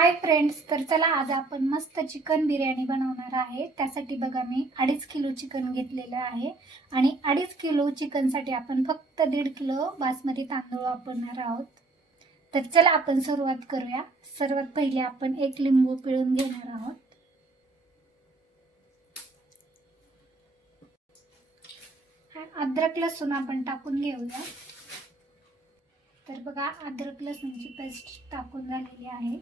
Hi friends, तर चला आज आपण मस्त चिकन बिर्याणी बनवणार आहे. त्यासाठी बघा मी 2.5 किलो चिकन घेतलेलं आहे आणि 2.5 किलो चिकनसाठी आपण फक्त 1.5 किलो बासमती तांदूळ वापरणार आहोत. तर चला आपण सुरुवात करूया. सर्वात पहिले आपण 1 लिंबू पिळून घेणार आहोत. अद्रक लसूण आपण टाकून घेऊया. तर बघा अद्रक लसूणची पेस्ट टाकून झालेली आहे.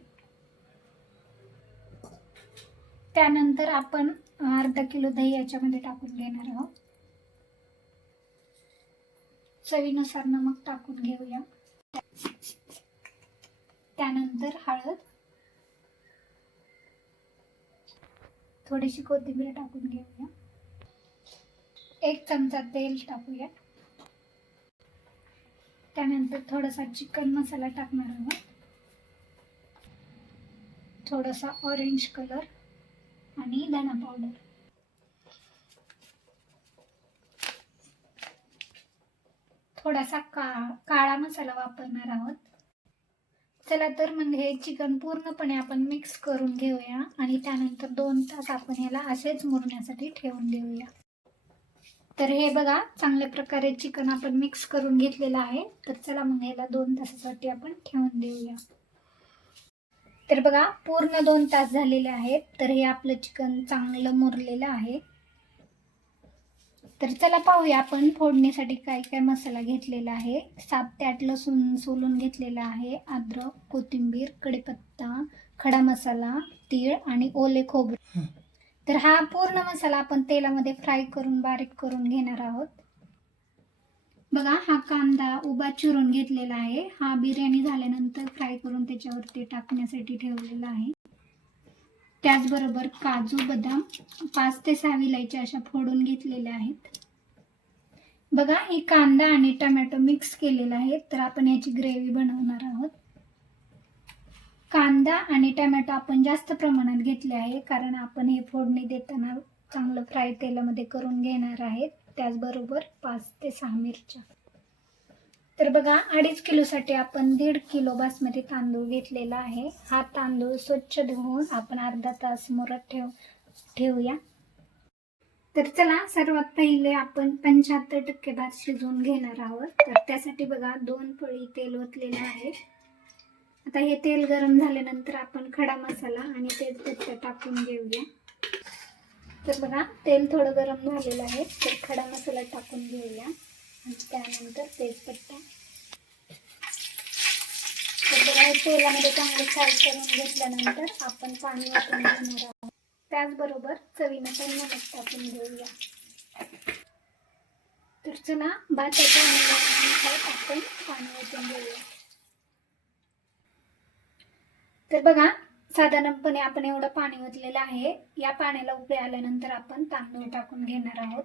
त्यानंतर आपण अर्धा किलो दही याच्यामध्ये टाकून घेणार आहोत. चवीनुसार नमक टाकून घेऊया. त्यानंतर हळद, थोडीशी कोथिंबीर टाकून घेऊया. 1 चमचा तेल टाकूया. त्यानंतर थोडासा चिकन मसाला टाकणार आहोत. थोडासा ऑरेंज कलर आणि धना पावडर. थोडासा काळा मसाला वापरणार आहोत. चला तर मग हे चिकन पूर्णपणे आपण मिक्स करून घेऊया आणि त्यानंतर 2 तास आपण याला असेच मुरण्यासाठी ठेवून देऊया. तर हे बघा चांगल्या प्रकारे चिकन आपण मिक्स करून घेतलेलं आहे. तर चला मग याला 2 तासासाठी आपण ठेवून देऊया. तर बघा पूर्ण 2 तास झालेले आहेत. तर हे आपलं चिकन चांगलं मुरलेलं आहे. तर चला पाहूया आपण फोडणीसाठी काय काय मसाला घेतलेला आहे. 7 ते 8 लसूण सोलून घेतलेला आहे. अद्रक, कोथिंबीर, कढीपत्ता, खडा मसाला, तीळ आणि ओले खोबरे. तर हा पूर्ण मसाला आपण तेलामध्ये फ्राय करून बारीक करून घेणार आहोत. बघा हा कांदा उभा चिरून घेतलेला आहे. हा बिर्याणी झाल्यानंतर फ्राय करून त्याच्यावरती टाकण्यासाठी ठेवलेला आहे. त्याचबरोबर काजू, बदाम 5 ते 6 विलायच्या अशा फोडून घेतलेल्या आहेत. बघा ही कांदा आणि टोमॅटो मिक्स केलेला आहे. तर आपण याची ग्रेव्ही बनवणार आहोत. कांदा आणि टोमॅटो आपण जास्त प्रमाणात घेतले आहे कारण आपण हे फोडणी देताना चांगलं फ्राय तेलामध्ये करून घेणार आहेत. त्याचबरोबर 5 ते 6 मिरच्या. तर बघा 2.5 किलोसाठी आपण 1.5 किलो बासमती तांदूळ घेतलेला आहे. हा तांदूळ स्वच्छ धुवून आपण अर्धा तास मुरत ठेवूया. तर चला सर्वात पहिले आपण 75% भात शिजवून घेणार आहोत. तर त्यासाठी बघा 2 पळी तेल ओतलेलं आहे. आता हे तेल गरम झाल्यानंतर आपण खडा मसाला आणि तेजपत्ता टाकून घेऊया. तर बघा तेल थोडं गरम झालेलं आहे. तर खडा मसाला टाकून घेऊया आणि त्यानंतर तेजपत्ता. तर बघा तेलामध्ये चांगलं फ्राय करून घेतल्यानंतर आपण पाणी ओतून घेणार आहोत. त्याचबरोबर चवीनुसार नमक टाकून घेऊया. तर चला भाताच्या अंदाजानुसार आपण पाणी ओतून घेऊया. तर बघा साधारणपणे आपण एवढं पाणी ओतलेलं आहे. या पाण्याला उकळी आल्यानंतर आपण तांदूळ टाकून घेणार आहोत.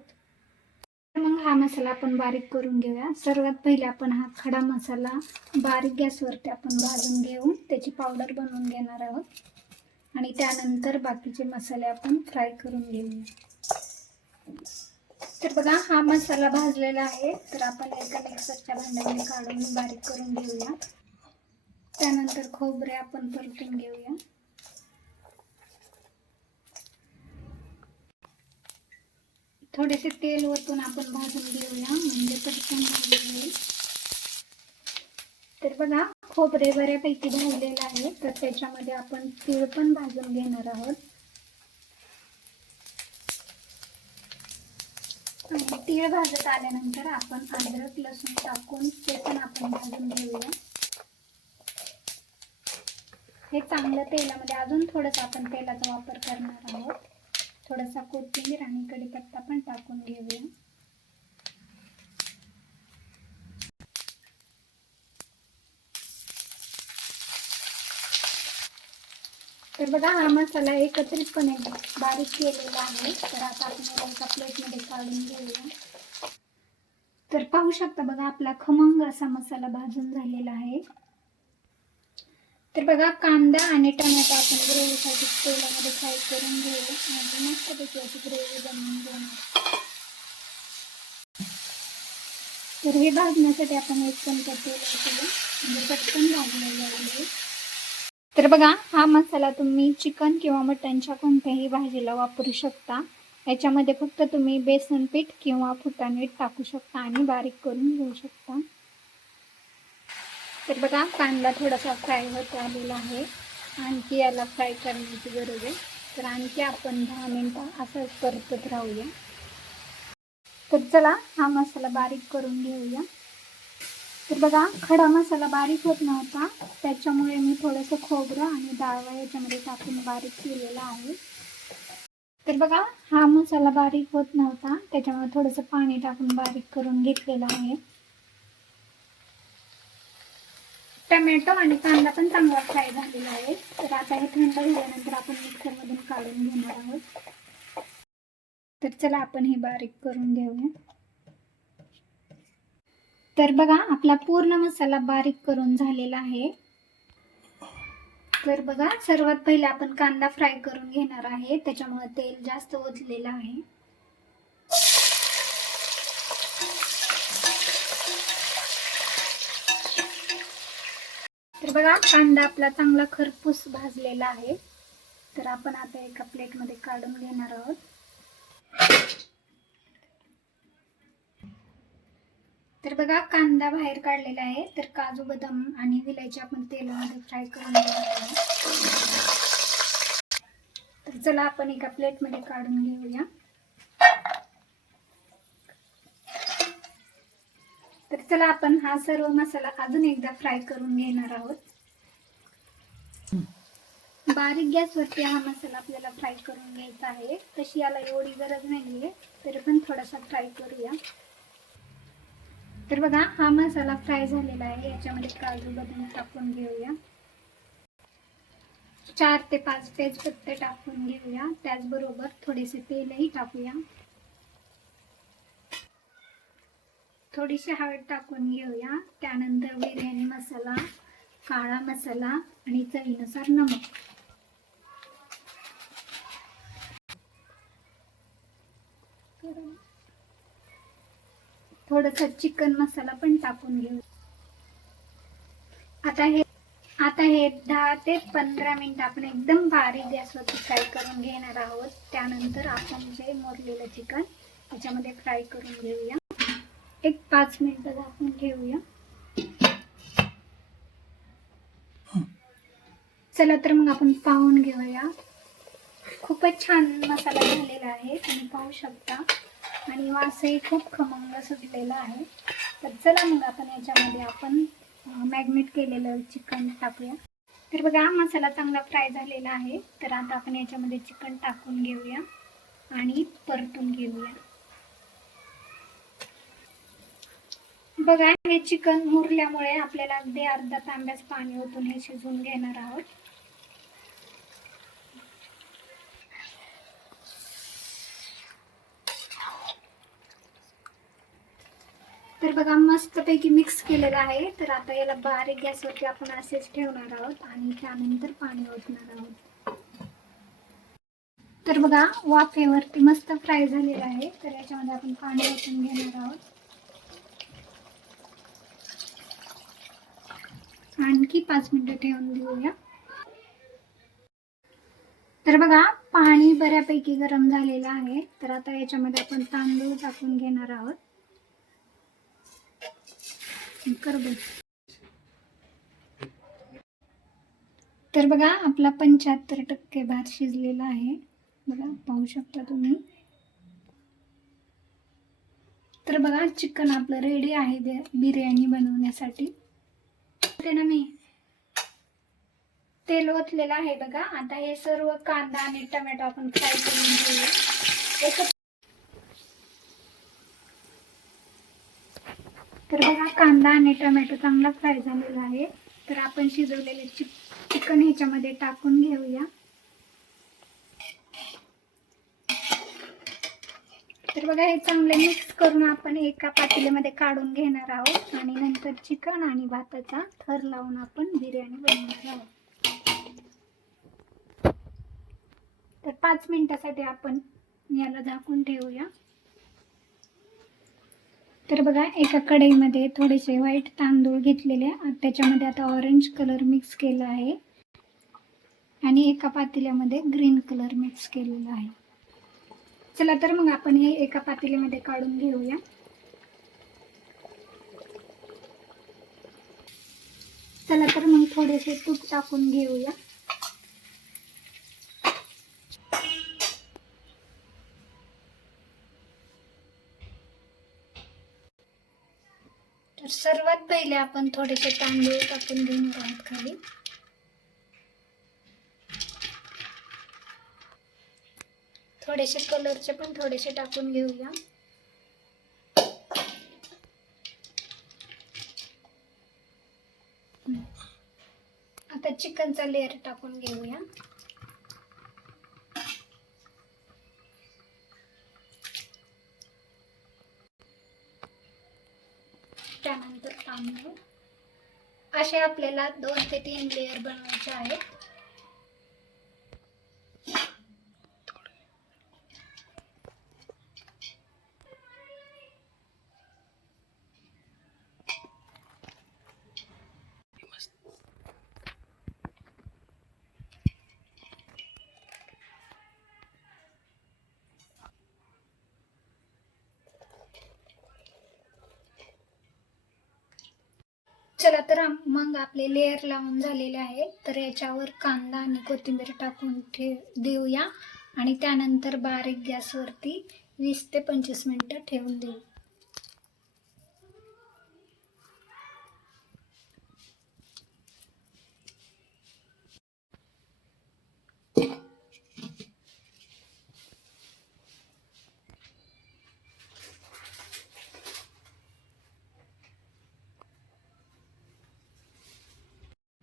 मग हा मसाला आपण बारीक करून घेऊया. सर्वात पहिले आपण हा खडा मसाला बारीक गॅसवरती आपण भाजून घेऊन त्याची पावडर बनवून घेणार आहोत आणि त्यानंतर बाकीचे मसाले आपण फ्राय करून घेऊया. तर बघा हा मसाला भाजलेला आहे. तर आपण एका मिक्सरच्या भांड्यामध्ये काढून बारीक करून घेऊया. त्यानंतर खोबरे आपण परतून घेऊया. थोडेसे तेल ओतून आपण भाजून घेऊया म्हणजे पटकन भाजून येईल. तर बघा खोबरे बऱ्यापैकी भाजलेलं आहे. तर त्याच्यामध्ये आपण तीळ पण भाजून घेणार आहोत. आणि तीळ भाजत आल्यानंतर आपण अद्रक लसूण टाकून ते पण आपण भाजून घेऊया. हे चांगलं तेलामध्ये अजून थोडंसं आपण तेलाचा वापर करणार आहोत. थोडासा कोथिंबीर आणि कढीपत्ता पण टाकून घेऊया. तर बघा हा मसाला एकत्रितपणे बारीक केलेला आहे. तर आता आपण एका प्लेटमध्ये काढून घेऊया. तर पाहू शकता बघा आपला खमंग असा मसाला भाजून झालेला आहे. तर बघा कांदा आणि टोमॅटो आपण ग्रेव्हीसाठी तेलामध्ये फ्राय करून घेऊया आणि मस्तपैकी अशी ग्रेव्ही बनवून घेणार. तर हे भाजण्यासाठी आपण 1 चमचा तेल ओतलं म्हणजे पटकन भाजलं जाईल. तर बघा, हा मसाला तुम्ही चिकन किंवा मटनच्या कोणत्याही भाजीला वापरू शकता. याच्यामध्ये फक्त तुम्ही बेसन पीठ किंवा फुटाणा टाकू शकता आणि बारीक करून घेऊ शकता. तर बघा, कांदा थोडासा फ्राय होत आलेला आहे. आणखी याला फ्राय करण्याची गरज आहे. तर आणखी आपण 10 मिनिटं असंच परतत राहूया. तर चला, हा मसाला बारीक करून घेऊया. तर बघा, खडा मसाला बारीक होत नव्हता, त्याच्यामुळे मी थोडंसं खोबरं आणि डाळ याच्यामध्ये टाकून बारीक केलेला आहे. तर बघा, हा मसाला बारीक होत नव्हता, त्याच्यामुळे थोडंसं पाणी टाकून बारीक करून घेतलेलं आहे. टमॅटो आणि कांदा पण चांगला फ्राय झालेला आहे. तर आता हे थंड झाल्यानंतर आपण मिक्सरमधून काढून घेणार आहोत. तर चला, आपण हे बारीक करून घेऊया. तर बघा, आपला पूर्ण मसाला बारीक करून झालेला आहे. तर बघा, सर्वात पहिले आपण कांदा फ्राय करून घेणार आहे, त्याच्यामुळे तेल जास्त ओतलेलं आहे. तर बघा, कांदा आपला चांगला खरपूस भाजलेला आहे. तर आपण आता एका प्लेटमध्ये काढून घेणार आहोत. तर बघा, कांदा बाहेर काढलेला आहे. तर काजू बदाम आणि विलायची आपण तेलामध्ये फ्राय करून घेणार आहोत. तर चला, आपण एका प्लेटमध्ये काढून घेऊया. तर चला, आपण हा सर्व मसाला अजून एकदा फ्राय करून घेणार आहोत. बारीक गॅसवरती हा मसाला आपल्याला फ्राय करून घ्यायचा आहे. तशी याला एवढी गरज नाहीये, तरी पण थोडासा फ्राय करूया. तर बघा, हा मसाला फ्राय झालेला आहे. याच्यामध्ये काजू बदाम टाकून घेऊया. 4 ते 5 तेजपत्ते टाकून घेऊया. त्याचबरोबर थोडेसे तेलही टाकूया. थोडीशी हळद टाकून घेऊया. त्यानंतर बिर्याणी मसाला, काळा मसाला आणि चवीनुसार नमक. थोडासा चिकन मसाला पण टाकून घेऊ. आता हे 10 ते 15 मिनिट आपण एकदम बारीक गॅसवरती फ्राय करून घेणार आहोत. त्यानंतर आपण जे मोरलेलं चिकन त्याच्यामध्ये फ्राय करून घेऊया. एक 5 मिनिटं झाकून ठेवूया. चला, तर मग आपण पाहून घेऊया. खूपच छान मसाला झालेला आहे, तुम्ही पाहू शकता. आणि वासही खूप खमंग सुटलेला आहे. तर चला, मग आपण याच्यामध्ये आपण मॅग्नेट केलेलं चिकन टाकूया. तर बघा, मसाला चांगला फ्राय झालेला आहे. तर आता आपण याच्यामध्ये चिकन टाकून घेऊया आणि परतून घेऊया. बघा, हे चिकन मुरल्यामुळे आपल्याला अगदी अर्धा तांब्याच पाणी ओतून हे शिजवून घेणार आहोत. तर बघा, मस्तपैकी मिक्स केलेलं आहे. तर आता याला बारीक गॅसवरती आपण असेच ठेवणार आहोत आणि त्यानंतर पाणी ओतणार आहोत. तर बघा, वाफेवरती मस्त फ्राय झालेलं आहे. तर याच्यामध्ये आपण पाणी ओतून घेणार आहोत. आणखी 5 मिनिटं ठेवून देऊया. तर बघा, पाणी बऱ्यापैकी गरम झालेलं आहे. तर आता याच्यामध्ये आपण तांदूळ टाकून घेणार आहोत. तर बघा, आपला 75% भात शिजलेला आहे. बघा, पाहू शकता तुम्ही. तर बघा, चिकन आपलं रेडी आहे बिर्याणी बनवण्यासाठी. मी तेल ओतलेलं आहे. बघा, आता हे सर्व कांदा आणि टोमॅटो आपण फ्राय करून घेऊया. तर बघा, कांदा आणि टोमॅटो चांगला फ्राय झालेला आहे. तर आपण शिजवलेले चिकन ह्याच्यामध्ये टाकून घेऊया. तर बघा, हे चांगले मिक्स करून आपण एका पातेल्यामध्ये काढून घेणार आहोत आणि नंतर चिकन आणि भाताचा थर लावून आपण बिर्याणी बनवणार आहोत. तर 5 मिनिटासाठी आपण याला झाकून ठेवूया. तर बघा, एका कढईमध्ये थोडेसे व्हाईट तांदूळ घेतलेले, त्याच्यामध्ये आता ऑरेंज कलर मिक्स केला आहे. आणि एका पातेल्यामध्ये ग्रीन कलर मिक्स केलेला आहे. चला तर मग आपण हे एका पातेल्यामध्ये काढून घेऊया. चला तर मग थोडेसे तूप टाकून घेऊया. तर सर्वात पहिले आपण थोडेसे तांदूळ टाकून घेणार आहोत खाली. थोडेसे कलरचे पण थोडेसे टाकून घेऊया. आता चिकनचा लेयर टाकून घेऊया. त्यानंतर तांदूळ. असे आपल्याला 2 ते 3 लेयर बनवायचे आहेत. चला तर मग आपले लेयर लावून झालेले आहे. तर याच्यावर कांदा आणि कोथिंबीर टाकून देऊया आणि त्यानंतर बारीक गॅसवरती 20 ते 25 मिनिटं ठेवून देऊ.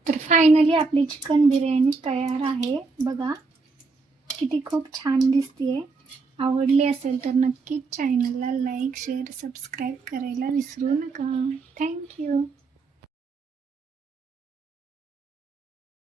तर फायनली आपली चिकन बिर्याणी तयार आहे. बघा किती खूप छान दिसतेय. आवडली असेल तर नक्कीच चॅनलला लाईक, शेअर, सबस्क्राईब करायला विसरू नका. थँक्यू.